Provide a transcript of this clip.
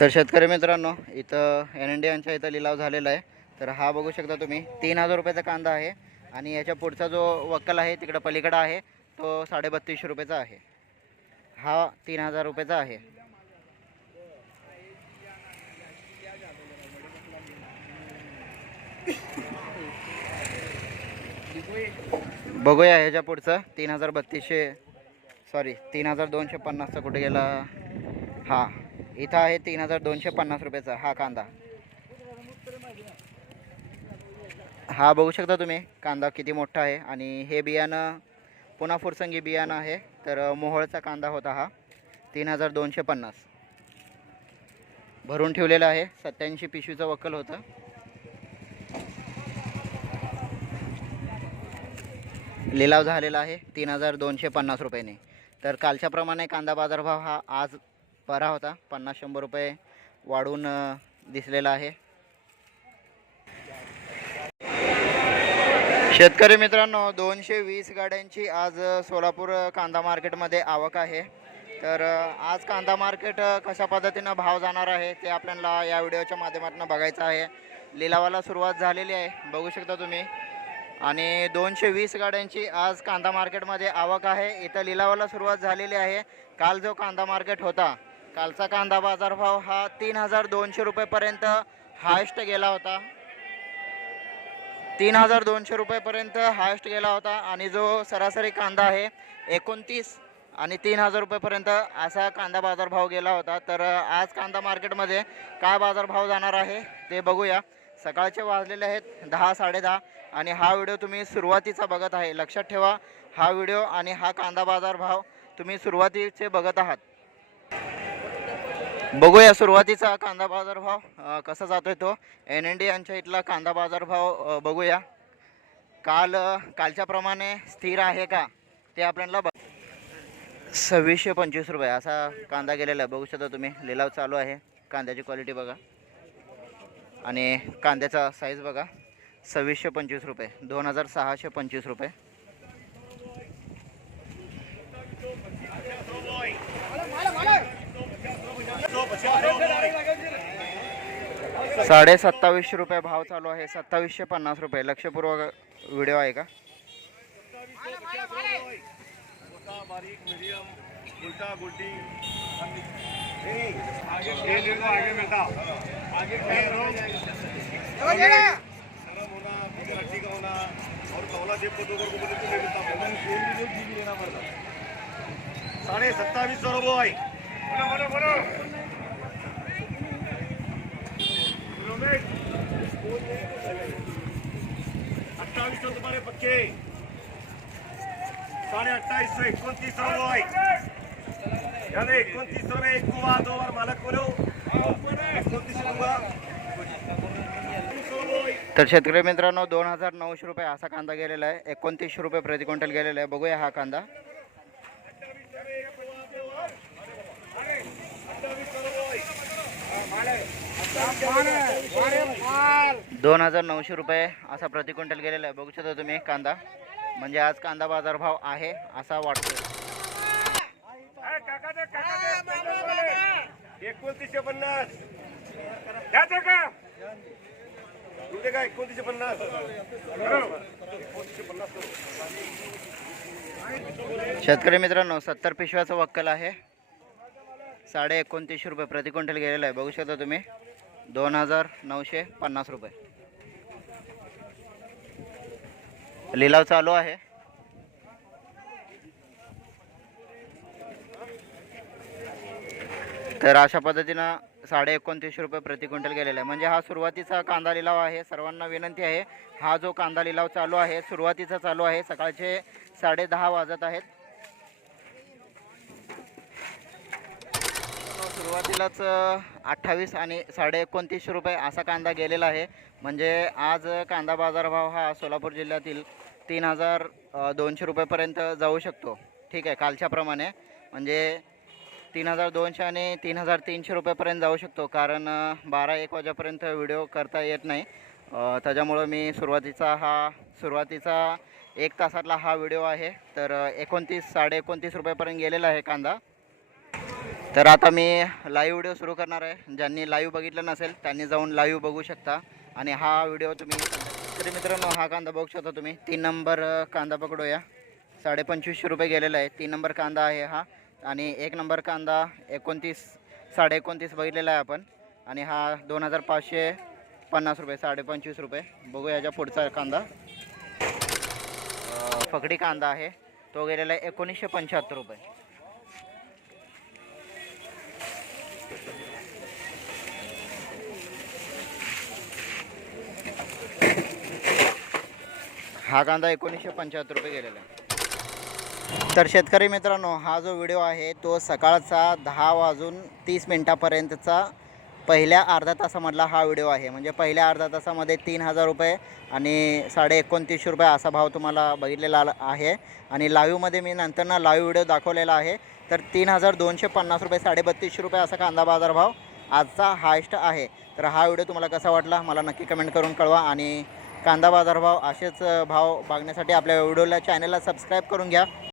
तर शेतकरी मित्रांनो इथं एन एन डी यांच्या इथं लिलाव झालेला आहे. तर हा बघू शकता तुम्ही तीन हजार रुपयाचा कांदा आहे आणि याच्या पुढचा जो वक्कल आहे तिकडं पलीकडं आहे तो साडेबत्तीसशे रुपयाचा आहे. हा तीन हजार रुपयाचा आहे. बघूया ह्याच्या पुढचं तीन हजार बत्तीसशे सॉरी तीन हजार दोनशे पन्नासचा कुठे गेला? हां. इथं आहे तीन हजार दोनशे पन्नास रुपयाचा हा कांदा. हा बघू शकता तुम्ही कांदा किती मोठा आहे आणि हे बियाणं पुन्हा फुरसंगी बियाणं आहे तर मोहळचा कांदा होता हा तीन हजार दोनशे पन्नास. भरून ठेवलेलं आहे सत्याऐंशी पिशवीचं वक्कल होतं. लिलाव झालेला आहे तीन हजार दोनशे पन्नास रुपयाने. तर कालच्याप्रमाणे कांदा बाजारभाव हा आज बरा होता. पन्नास शंभर रुपये वाढून दिसलेला आहे. शेतकरी मित्रांनो दोनशे वीस गाड्यांची आज सोलापूर कांदा मार्केटमध्ये आवक आहे. तर आज कांदा मार्केट कशा पद्धतीनं भाव जाणार आहे ते आपल्याला या व्हिडिओच्या माध्यमातून बघायचं आहे. लिलावाला सुरुवात झालेली आहे बघू शकता तुम्ही. आणि दोनशे वीस गाड्यांची आज कांदा मार्केटमध्ये आवक आहे. इथं लिलावाला सुरुवात झालेली आहे. काल जो कांदा मार्केट होता कालचा कांदा बाजारभाव हा तीन हजार दोनशे रुपयेपर्यंत हायस्ट गेला होता. तीन हजार दोनशे रुपयेपर्यंत हायस्ट गेला होता आणि जो सरासरी कांदा आहे एकोणतीस आणि तीन हजार रुपयेपर्यंत असा कांदा बाजारभाव गेला होता. तर आज कांदा मार्केटमध्ये काय बाजारभाव जाणार आहे ते बघूया. सकाळचे वाजलेले आहेत दहा साडेदहा आणि हा व्हिडिओ तुम्ही सुरुवातीचा बघत आहे. लक्षात ठेवा हा व्हिडिओ आणि हा कांदा बाजार भाव तुम्ही सुरुवातीचे बघत आहात. बघूया सुरुवातीचा कांदा बाजार भाव कसा जातोय तो? एन एन डी यांच्या इथला कांदा बाजार भाव बघूया. काल कालच्याप्रमाणे स्थिर आहे का? ते आपल्याला बघ सव्वीसशे पंचवीस रुपये असा कांदा गेलेला आहे. बघू शकता तुम्ही लिलाव चालू आहे. कांद्याची क्वालिटी बघा. आणि कांद्याचा साईज बघा. सव्वीसशे पंचवीस रुपये. दोन हजार सहाशे पंचवीस रुपये. साडे सत्तावीसशे रुपये भाव चालू आहे. सत्तावीसशे पन्नास रुपये. लक्षपूर्वक व्हिडिओ आहे का? साढ़े सत्तावीस सौ रुपये भाई तुम्हारे पक्के साढ़े अट्ठाईस सौ एकोणतीस सौ रुपये यानी एकोणतीस सौ में एक कुआ दो बार मालक बोलो एकोणतीस तर शेतकरी मित्रांनो दोन हजार नऊशे रुपये असा कांदा गेलेला आहे. एकोणतीसशे रुपये प्रति क्विंटल गेलेला आहे. बघूया हा कांदा. दोन हजार नऊशे रुपये असा प्रति क्विंटल गेलेला आहे. बघू शकता तुम्ही कांदा. म्हणजे आज कांदा बाजारभाव आहे असा वाटतो एकोणतीसशे पन्नास. का? एकोणतीसशे पन्नास. शेतकरी मित्रांनो सत्तर पिशव्याचं वक्कल आहे. साडे एकोणतीसशे रुपये प्रति क्विंटल गेलेलं आहे. बघू शकता तुम्ही. दोन हजार नऊशे पन्नास रुपये. लिलाव चालू आहे. तर अशा पद्धतीनं साडे एकोणतीसशे रुपये प्रति क्विंटल गेलेला आहे. म्हणजे हा सुरुवातीचा कांदा लिलाव आहे. सर्वांना विनंती आहे हा जो कांदा लिलाव चालू आहे सुरुवातीचा चालू आहे सकाळचे साडे दहा वाजत आहेत. सुरुवातीलाच अठ्ठावीस आणि साडे एकोणतीसशे रुपये असा कांदा गेलेला आहे. म्हणजे आज कांदा बाजारभाव हा सोलापूर जिल्ह्यातील तीन हजार दोनशे रुपयेपर्यंत जाऊ शकतो. ठीक आहे कालच्याप्रमाणे. म्हणजे तीन हजार दोनशे आणि तीन हजार तीनशे रुपयेपर्यंत जाऊ शकतो. कारण बारा एक वाजेपर्यंत व्हिडिओ करता येत नाही. त्याच्यामुळं मी सुरुवातीचा हा सुरुवातीचा एक तासातला हा व्हिडिओ आहे. तर एकोणतीस साडे एकोणतीस रुपयेपर्यंत गेलेला आहे कांदा. तर आता मी लाईव्ह व्हिडिओ सुरू करणार आहे. ज्यांनी लाईव्ह बघितलं नसेल त्यांनी जाऊन लाईव्ह बघू शकता. आणि हा व्हिडिओ तुम्ही तरी मित्रांनो हा कांदा बघू शकता तुम्ही. तीन नंबर कांदा पकडूया. साडेपंचवीसशे रुपये गेलेला आहे. तीन नंबर कांदा आहे हा. आणि एक नंबर कांदा एकोणतीस साडे एकोणतीस बघितलेला आहे आपण. आणि हा दोन हजार पाचशे पन्नास रुपये साडेपंचवीस रुपये. बघू याच्या पुढचा कांदा. फकडी कांदा आहे. तो गेलेला आहे एकोणीसशे पंच्याहत्तर रुपये. हा कांदा एकोणीसशे पंच्याहत्तर रुपये गेलेला आहे. तर शेतकरी मित्रांनो हा जो व्हिडिओ आहे तो सकाळचा दहा वाजून तीस मिनटापर्यंतचा पहिल्या अर्धा तासामधला हा व्हिडिओ आहे. म्हणजे पहिल्या अर्धा तासामध्ये तीन हजार रुपये आणि साडे एकोणतीसशे रुपये असा भाव तुम्हाला बघितलेला आला आहे. आणि लाईव्हमध्ये मी नंतर ना लाईव्ह व्हिडिओ दाखवलेला आहे. तर तीन हजार दोनशे पन्नास रुपये साडेबत्तीसशे रुपये असा कांदा बाजार भाव आजचा हायस्ट आहे. तर हा व्हिडिओ तुम्हाला कसा वाटला मला नक्की कमेंट करून कळवा आणि कांदा बाजारभाव असेच भाव बघण्यासाठी आपल्या व्हिडिओला चॅनलला सबस्क्राईब करून घ्या.